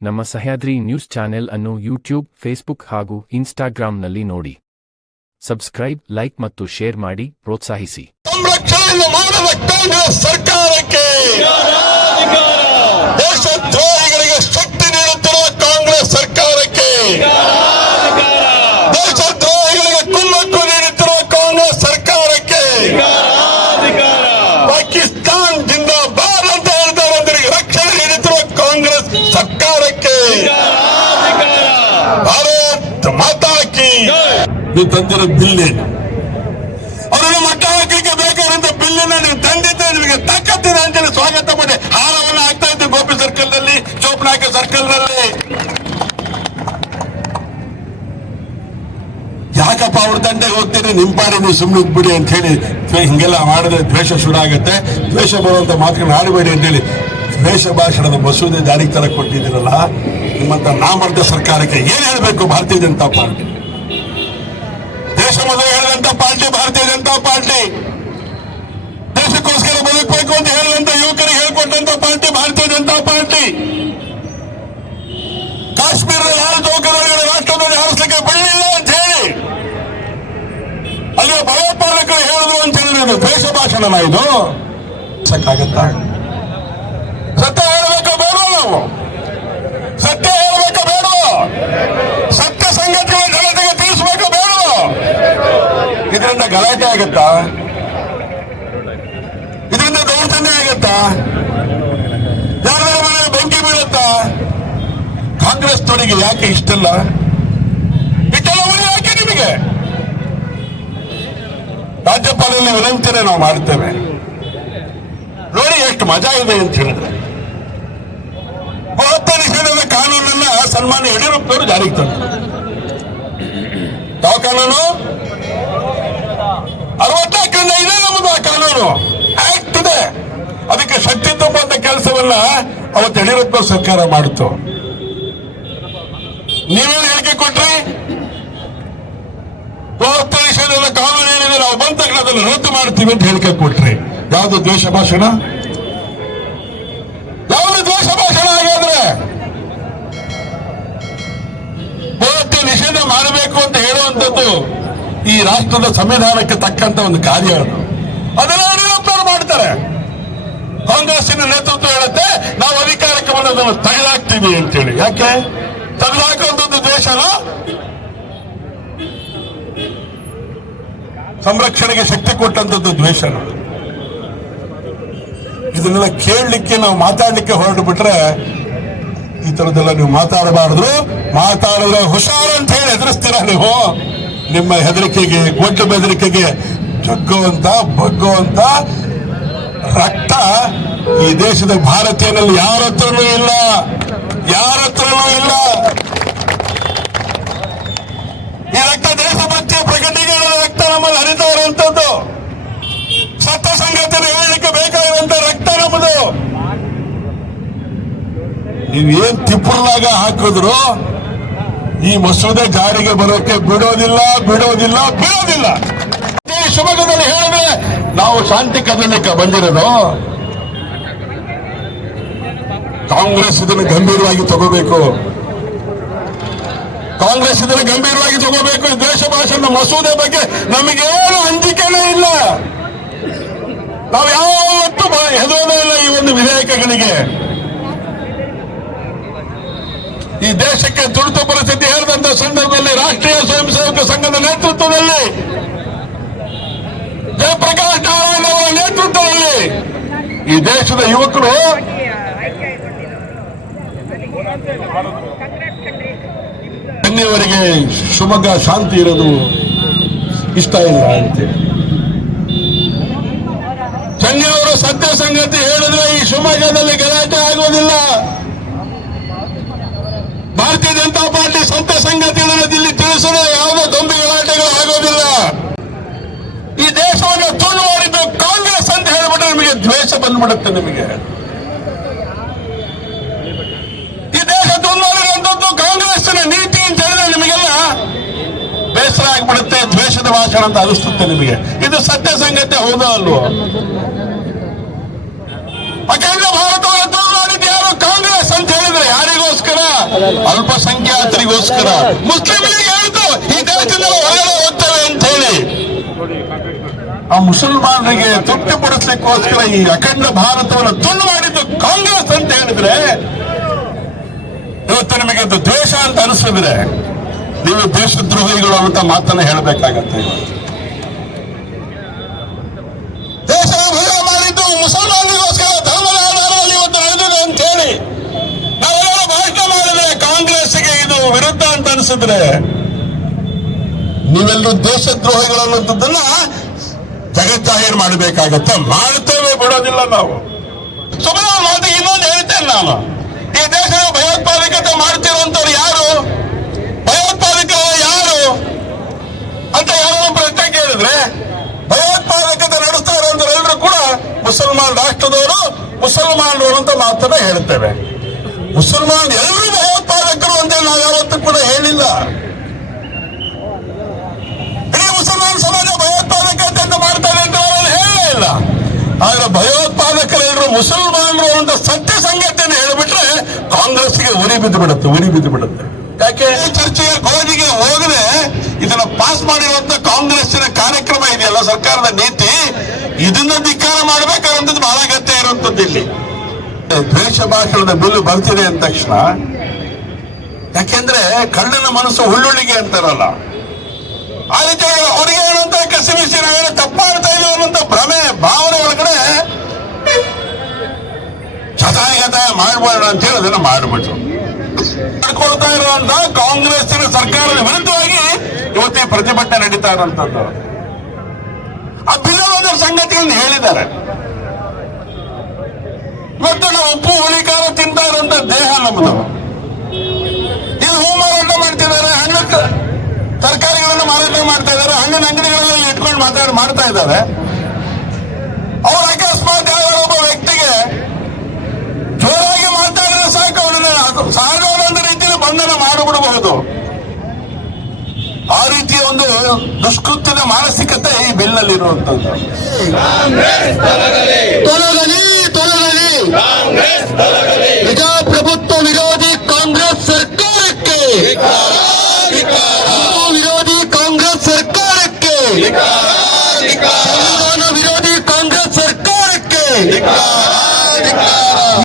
ನಮ್ಮ Sahyadri news channel ಅನ್ನು YouTube Facebook ಹಾಗೂ ಇನ್ಸ್ಟಾಗ್ರಾಂನಲ್ಲಿ ನೋಡಿ. ಸಬ್ಸ್ಕ್ರೈಬ್ ಲೈಕ್ ಮತ್ತು ಶೇರ್ ಮಾಡಿ ಪ್ರೋತ್ಸಾಹಿಸಿ. ಸಂರಕ್ಷಣೆಯನ್ನು ಮಾಡದ ಕಾಂಗ್ರೆಸ್ ಸರ್ಕಾರಕ್ಕೆ ದೇಶದ್ರೋಹಿಗಳಿಗೆ ಶಕ್ತಿ ನೀಡುತ್ತಿರುವ ಕಾಂಗ್ರೆಸ್ ಸರ್ಕಾರಕ್ಕೆ ದೇಶದ್ರೋಹಿಗಳಿಗೆ ಕುಮ್ಮಕ್ಕು ನೀಡುತ್ತಿರುವ ಕಾಂಗ್ರೆಸ್ ಸರ್ಕಾರಕ್ಕೆ ಪಾಕಿಸ್ತಾನ್ ಜಿಂದಾಬಾದ್ ಅಂತ ರಕ್ಷಣೆ ನೀಡುತ್ತಿರುವ ಕಾಂಗ್ರೆಸ್ ಸರ್ಕಾರಕ್ಕೆ ನೀವು ತಂದಿರೋ ಬಿಲ್ ಏನು ಅವರನ್ನು ಮಟ್ಟ ಹಾಕಲಿಕ್ಕೆ ಬೇಕಾದಂತ ಬಿಲ್ಲಿನ ನೀವು ತಂದಿದ್ದೆ ನಿಮಗೆ ತಕ್ಕತ್ತಿದೆ ಅಂತೇಳಿ ಸ್ವಾಗತ ಮಾಡಿ ಹಾರವನ್ನು ಹಾಕ್ತಾ ಇದ್ದೆ ಗೋಪಿ ಸರ್ಕಲ್ನಲ್ಲಿ ಚೋಪನಾಯಕ ಸರ್ಕಲ್ನಲ್ಲಿ ಯಾಕಪ್ಪ ಅವ್ರ ದಂಡೆಗೆ ಹೋಗ್ತೀರಿ? ನಿಮ್ ಪಾಡಿ ನೀವು ಸುಮ್ಮನೆ ಬಿಡಿ ಅಂತ ಹೇಳಿ ಹಿಂಗೆಲ್ಲ ಮಾಡಿದ್ರೆ ದ್ವೇಷ ಶುರು ಆಗುತ್ತೆ. ದ್ವೇಷ ಬರುವಂತ ಮಾತುಗಳನ್ನ ಆಡಬೇಡಿ ಅಂತೇಳಿ ದ್ವೇಷ ಭಾಷಣದ ಮಸೂದೆ ಜಾರಿಗೆ ತರ ಕೊಟ್ಟಿದ್ದೀರಲ್ಲ, ನಿಮ್ಮಂತ ನಾಮರ್ದ ಸರ್ಕಾರಕ್ಕೆ ಏನ್ ಹೇಳ್ಬೇಕು ಭಾರತೀಯ ಜನತಾ ಪಾರ್ಟಿ? ದೇಶ ಮೊದಲು ಹೇಳಿದಂತ ಪಾರ್ಟಿ, ಭಾರತೀಯ ಜನತಾ ಪಾರ್ಟಿ. ದೇಶಕ್ಕೋಸ್ಕರ ಬದುಕಬೇಕು ಅಂತ ಹೇಳಿದಂತ ಯುವಕರಿಗೆ ಹೇಳ್ಕೊಟ್ಟಂತ ಪಾರ್ಟಿ, ಭಾರತೀಯ ಜನತಾ ಪಾರ್ಟಿ. ಕಾಶ್ಮೀರದ ಯಾರು ಚೌಕದಲ್ಲಿ ರಾಷ್ಟ್ರದಲ್ಲಿ ಹಾರಿಸಲಿಕ್ಕೆ ಬಿಡಲಿಲ್ಲ ಅಂತ ಹೇಳಿ. ಅಲ್ಲಿ ಭಯೋತ್ಪಾದಕರು ಹೇಳಿದ್ರು ಅಂತ ಹೇಳಿದ್ರೆ. ದ್ವೇಷ ಭಾಷಣನ ಇದು? ಸತ್ಯ ಹೇಳಬೇಕು ಬೇಡ ನಾವು ಸತ್ಯ ಹೇಳಬೇಕು ಬೇಡ ಸತ್ಯ ಸಂಗತಿಗಳ ಜನತೆಗೆ ತಿಳಿಸಬೇಕು ಬೇಡ ಇದರಿಂದ ಗಲಾಟೆ ಆಗತ್ತಾ? ಇದರಿಂದ ದೌರ್ಜನ್ಯ ಆಗತ್ತಾ? ಯಾರ ಮನೆಯಲ್ಲಿ ಬೆಂಕಿ ಕಾಂಗ್ರೆಸ್ ತೊಡಗಿ ಯಾಕೆ ಇಷ್ಟಲ್ಲ? ಇಷ್ಟೆಲ್ಲ ಯಾಕೆ ನಿಮಗೆ. ರಾಜ್ಯಪಾಲರಲ್ಲಿ ವಿನಂತಿನೇ ನಾವು ಮಾಡ್ತೇವೆ. ನೋಡಿ ಎಷ್ಟು ಮಜಾ ಇದೆ ಅಂತ ಹೇಳಿದ್ರೆ. ಮೂವತ್ತ ನಿಷೇಧದ ಕಾನೂನನ್ನ ಸನ್ಮಾನ್ಯ ಯಡಿಯೂರಪ್ಪನವರು ಜಾರಿಗೆ ತಂದರು. ಯಾವ ಕಾನೂನು? ಅರವತ್ನಾಲ್ಕರಿಂದ ಇದೆ ನಮ್ಮದು ಆ ಕಾನೂನು? ಆಕ್ಟ್ ಇದೆ. ಅದಕ್ಕೆ ಶಕ್ತಿ ತುಂಬುವಂತ ಕೆಲಸವನ್ನ ಅವತ್ತು ಯಡಿಯೂರಪ್ಪ ಸರ್ಕಾರ ಮಾಡಿತು. ನೀವೇನು ಹೇಳಿಕೆ ಕೊಟ್ರಿ? ನಿಷೇಧದ ಕಾನೂನು ಏನಿದೆ ನಾವು ಬಂದ ತಕ್ಷಣ ಅದನ್ನು ರದ್ದು ಮಾಡ್ತೀವಿ ಅಂತ ಹೇಳಿಕೆ ಕೊಟ್ರಿ. ಯಾವುದು ದ್ವೇಷ ಭಾಷಣ? ಯಾವುದು ದ್ವೇಷ ಭಾಷಣ ಹಾಗಾದ್ರೆ? ಗೋಹತ್ಯೆ ನಿಷೇಧ ಮಾಡಬೇಕು ಅಂತ ಹೇಳುವಂಥದ್ದು ಈ ರಾಷ್ಟ್ರದ ಸಂವಿಧಾನಕ್ಕೆ ತಕ್ಕಂತ ಒಂದು ಕಾರ್ಯ ಅದು. ಅದನ್ನ ಯಡಿಯೂರಪ್ಪನವರು ಮಾಡ್ತಾರೆ. ಕಾಂಗ್ರೆಸ್ಸಿನ ನೇತೃತ್ವ ಹೇಳುತ್ತೆ, ನಾವು ಅಧಿಕಾರಕ್ಕೆ ಬಂದದನ್ನು ತೆಗೆದಾಕ್ತೀವಿ ಅಂತೇಳಿ. ಯಾಕೆ? ತೆಗೆದಾಕುವಂಥದ್ದು ದೇಶನ ಸಂರಕ್ಷಣೆಗೆ ಶಕ್ತಿ ಕೊಟ್ಟಂತದ್ದು ದ್ವೇಷನ. ಇದನ್ನೆಲ್ಲ ಕೇಳಲಿಕ್ಕೆ ನಾವು ಮಾತಾಡ್ಲಿಕ್ಕೆ ಹೊರಟು ಬಿಟ್ರೆ ಈ ತರದೆಲ್ಲ ನೀವು ಮಾತಾಡಬಾರದು. ಮಾತಾಡಿದ್ರೆ ಹುಷಾರು ಅಂತ ಹೇಳಿ ಎದುರಿಸ್ತೀರಾ ನೀವು? ನಿಮ್ಮ ಹೆದರಿಕೆಗೆ ಗೊಡ್ಡ ಬೆದರಿಕೆಗೆ ಜಗ್ಗುವಂತ, ಬಗ್ಗುವಂತ ರಕ್ತ ಈ ದೇಶದ ಭಾರತೀಯನಲ್ಲಿ ಯಾರ ಹತ್ರನೂ ಇಲ್ಲ. ಯಾರ ಹತ್ರನೂ ಇಲ್ಲ. ಈ ರಕ್ತ ದೇಶಭಕ್ತಿಯ ಪ್ರಗತಿಗೆ ರಕ್ತ ನಮ್ಮಲ್ಲಿ ಹರಿತಾ ಇರುವಂತದ್ದು. ಸತ್ಯ ಸಂಗತಿಯನ್ನು ಹೇಳಲಿಕ್ಕೆ ಬೇಕಾಗಿರುವಂತ ರಕ್ತ ನಮ್ಮದು. ನೀವು ಏನ್ ತಿಪ್ಪುರ್ಲಾಗ ಹಾಕಿದ್ರು? ಈ ಮಸೂದೆ ಜಾರಿಗೆ ಬರೋಕೆ ಬಿಡೋದಿಲ್ಲ ಬಿಡೋದಿಲ್ಲ ಬಿಡೋದಿಲ್ಲ. ಶಿವಮೊಗ್ಗದಲ್ಲಿ ಹೇಳಿದ್ರೆ ನಾವು ಶಾಂತಿ ಕದನಕ್ಕೆ ಬಂದಿರೋದು. ಕಾಂಗ್ರೆಸ್ ಇದನ್ನು ಗಂಭೀರವಾಗಿ ತಗೋಬೇಕು. ಕಾಂಗ್ರೆಸ್ ಇದನ್ನು ಗಂಭೀರವಾಗಿ ತಗೋಬೇಕು. ದೇಶ ಮಸೂದೆ ಬಗ್ಗೆ ನಮಗೇನು ಅಂಜಿಕೆನೇ ಇಲ್ಲ. ನಾವು ಯಾವತ್ತೂ ಹೆದರೋದೇ ಇಲ್ಲ ಈ ಒಂದು ವಿಧೇಯಕಗಳಿಗೆ. ಈ ದೇಶಕ್ಕೆ ತುರ್ತು ಪರಿಸ್ಥಿತಿ ಹೇಳಿದಂತ ಸಂದರ್ಭದಲ್ಲಿ ರಾಷ್ಟ್ರೀಯ ಸ್ವಯಂ ಸೇವಕ ಸಂಘದ ನೇತೃತ್ವದಲ್ಲಿ ಜಯಪ್ರಕಾಶ್ ನಾರಾಯಣ ಅವರ ನೇತೃತ್ವದಲ್ಲಿ ಈ ದೇಶದ ಯುವಕರು ನಿನ್ನೆವರೆಗೆ ಶಿವಮೊಗ್ಗ ಶಾಂತಿ ಇರೋದು ಇಷ್ಟ ಇಲ್ಲ ಅಂತೇಳಿ ಸಂಜೆ ಅವರು ಸಂಗತಿ ಹೇಳಿದ್ರೆ ಈ ಶಿವಮೊಗ್ಗದಲ್ಲಿ ಗಲಾಟೆ ಆಗೋದಿಲ್ಲ ಭಾರತೀಯ ಜನತಾ ಪಾರ್ಟಿ ಸ್ವಂತ ಸಂಗತಿಗಳನ್ನು ಇಲ್ಲಿ ತಿಳಿಸಲು ಯಾವುದೇ ದೊಂಬಿ ಗಲಾಟೆಗಳು ಆಗೋದಿಲ್ಲ. ಈ ದೇಶವನ್ನು ತೂಲು ಮಾಡಿದ್ದು ಕಾಂಗ್ರೆಸ್ ಅಂತ ಹೇಳಿಬಿಟ್ರೆ ನಿಮಗೆ ದ್ವೇಷ ಬಂದ್ಬಿಡುತ್ತೆ ನಿಮಗೆ. ಈ ದೇಶ ತುಂಡು ಕಾಂಗ್ರೆಸ್ನ ನೀತಿ ಅಂತ ಹೇಳಿದ್ರೆ ನಿಮಗೆಲ್ಲ ಬೇಸರ ಆಗ್ಬಿಡುತ್ತೆ, ದ್ವೇಷದ ಭಾಷಣ ಅಂತ ಅನಿಸುತ್ತೆ ನಿಮಗೆ. ಇದು ಸತ್ಯ ಸಂಗತಿ, ಹೌದಾ ಅಲ್ವೋ? ಅಖಂಡ ಭಾರತವನ್ನು ಮಾಡಿದ್ದು ಕಾಂಗ್ರೆಸ್ ಅಂತ ಹೇಳಿದ್ರೆ ಯಾರಿಗೋಸ್ಕರ? ಅಲ್ಪಸಂಖ್ಯಾತರಿಗೋಸ್ಕರ. ಮುಸ್ಲಿಮರಿಗೆ ಹೇಳ್ತು, ಈ ದೇಶದಿಂದ ಹೊರಗಡೆ ಹೋಗ್ತೇವೆ ಅಂತ ಹೇಳಿ. ಆ ಮುಸಲ್ಮಾನರಿಗೆ ತೃಪ್ತಿ ಪಡಿಸ್ಲಿಕ್ಕೋಸ್ಕರ ಈ ಅಖಂಡ ಭಾರತವನ್ನು ತುಂಡು ಮಾಡಿದ್ದು ಕಾಂಗ್ರೆಸ್ ಅಂತ ಹೇಳಿದ್ರೆ, ಇವತ್ತು ನಿಮಗೆ ಅದು ದ್ವೇಷ ಅಂತ ಅನಿಸಿದ್ರೆ ನೀವು ದೇಶದ್ರೋಹಿಗಳು ಅಂತ ಮಾತನ್ನ ಹೇಳಬೇಕಾಗತ್ತೆ ದೇಶ ಭಯ ಮಾಡಿದ್ದು ಮುಸಲ್ಮಾನರಿಗೋಸ್ಕರ ಧರ್ಮದ ಆಧಾರದಲ್ಲಿ ಇವತ್ತು ನಡೆದಿದೆ ಅಂತ ಹೇಳಿ ನಾವೆಲ್ಲ ಭಾಷಣ ಮಾಡಿದ್ರೆ ಕಾಂಗ್ರೆಸ್ಗೆ ಇದು ಅನಿಸಿದ್ರೆ ನೀವೆಲ್ಲರೂ ದೇಶದ್ರೋಹಿಗಳು ಅನ್ನೋದನ್ನ ಜಗಜ್ಜಾಹೀರ್ ಮಾಡಬೇಕಾಗತ್ತೆ. ಮಾಡ್ತೇವೆ ಬಿಡೋದಿಲ್ಲ ನಾವು. ಸುಮ್ಮನೆ ಮಾತು ಇನ್ನೊಂದು ಹೇಳ್ತೇನೆ ನಾನು. ಈ ದೇಶದ ಭಯೋತ್ಪಾದಕತೆ ಮಾಡ್ತಿರುವಂತವ್ರು ಯಾರು? ಭಯೋತ್ಪಾದಕರು ಯಾರು? ಅಂತ ಯಾರೋ ಪ್ರಶ್ನೆ ಕೇಳಿದ್ರೆ, ಭಯೋತ್ಪಾದಕತೆ ನಡೆಸ್ತಾ ಇರುವಂತರೆಲ್ಲರೂ ಕೂಡ ಮುಸಲ್ಮಾನ್ ರಾಷ್ಟ್ರದವರು ಮುಸಲ್ಮಾನರು ಅಂತ ಮಾತನ್ನ ಹೇಳ್ತೇವೆ. ಮುಸಲ್ಮಾನ್ ಎಲ್ಲರೂ ಭಯೋತ್ಪಾದಕರು ಅಂತ ನಾವು ಯಾವತ್ತೂ ಕೂಡ ಹೇಳಿಲ್ಲ ಇಡೀ ಮುಸಲ್ಮಾನ್ ಸಮಾಜ ಭಯೋತ್ಪಾದಕತೆ ಅಂತ ಮಾಡ್ತಾರೆ ಅಂತ ಅವರಲ್ಲಿ ಹೇಳೇ ಇಲ್ಲ ಆದ್ರೆ ಭಯೋತ್ಪಾದಕರೆಲ್ಲರೂ ಮುಸಲ್ಮಾನರು ಅಂತ ಸತ್ಯ ಸಂಗತಿಯನ್ನು ಹೇಳಿಬಿಟ್ರೆ ಕಾಂಗ್ರೆಸ್ಗೆ ಉರಿ ಬಿದ್ದು ಬಿಡುತ್ತೆ ಉರಿ ಬಿದ್ದು ಬಿಡುತ್ತೆ. ಯಾಕೆ? ಚರ್ಚೆಯ ಗೋಧಿಗೆ ಹೋಗದೆ ಇದನ್ನ ಪಾಸ್ ಮಾಡಿರುವಂತ ಕಾಂಗ್ರೆಸ್ಸಿನ ಕಾರ್ಯಕ್ರಮ ಇದೆಯಲ್ಲ ಸರ್ಕಾರದ ನೀತಿ? ಇದನ್ನ ಧಿಕ್ಕಾರ ಮಾಡಬೇಕಾದಂತದ್ದು ಬಹಳ ಅಗತ್ಯ ಇರುವಂತದ್ದು ಇಲ್ಲಿ. ದ್ವೇಷ ಭಾಷಣದ ಬಿಲ್ಲು ಬರ್ತಿದೆ ಅಂದ ತಕ್ಷಣ ಯಾಕೆಂದ್ರೆ ಕಳ್ಳನ ಮನಸ್ಸು ಹುಳ್ಳುಳ್ಳಿಗೆ ಅಂತಾರಲ್ಲ. ಆ ರೀತಿ ಅವರಿಗೆ ಏನಂತ ಕಸಿಮಿಸಿ ನಾವೇನು ತಪ್ಪು ಮಾಡಬೇಡ ಅಂತ ಹೇಳಿ ಅದನ್ನ ಮಾಡಿಬಿಟ್ರು. ಮಾಡ್ಕೊಳ್ತಾ ಇರುವಂತ ಕಾಂಗ್ರೆಸ್ ಸರ್ಕಾರದ ವಿರುದ್ಧವಾಗಿ ಇವತ್ತೇ ಪ್ರತಿಭಟನೆ ನಡೀತಾ ಇರುವಂತದ್ದು. ಆ ಬಿಲ್ಲವಾದ ಸಂಗತಿಗಳನ್ನು ಹೇಳಿದ್ದಾರೆ. ಇವತ್ತು ನಾವು ಉಪ್ಪು ಹುಲಿಕಾರ ತಿಂತಾ ಇರುವಂತ ದೇಹ ನಮ್ಮದು ಇದು ಹೂ ಮಾರಾಟ ಮಾಡ್ತಿದ್ದಾರೆ, ಹಣ್ಣು ತರಕಾರಿಗಳನ್ನು ಮಾರಾಟ ಮಾಡ್ತಾ ಇದ್ದಾರೆ, ಹಣ್ಣಿನ ಅಂಗಡಿಗಳಲ್ಲಿ ಇಟ್ಕೊಂಡು ಮಾತಾಡಿ ಮಾಡ್ತಾ ಇದ್ದಾರೆ. ಅವರು ಅಕಸ್ಮಾತ್ ಆ ರೀತಿಯ ಒಂದು ದುಷ್ಕೃತ್ಯದ ಮಾನಸಿಕತೆ ಈ ಬಿಲ್ನಲ್ಲಿ ಇರುವಂತದ್ದು. ತೊಲಗಲಿ. ತೊಲಗಲಿ ಪ್ರಜಾಪ್ರಭುತ್ವ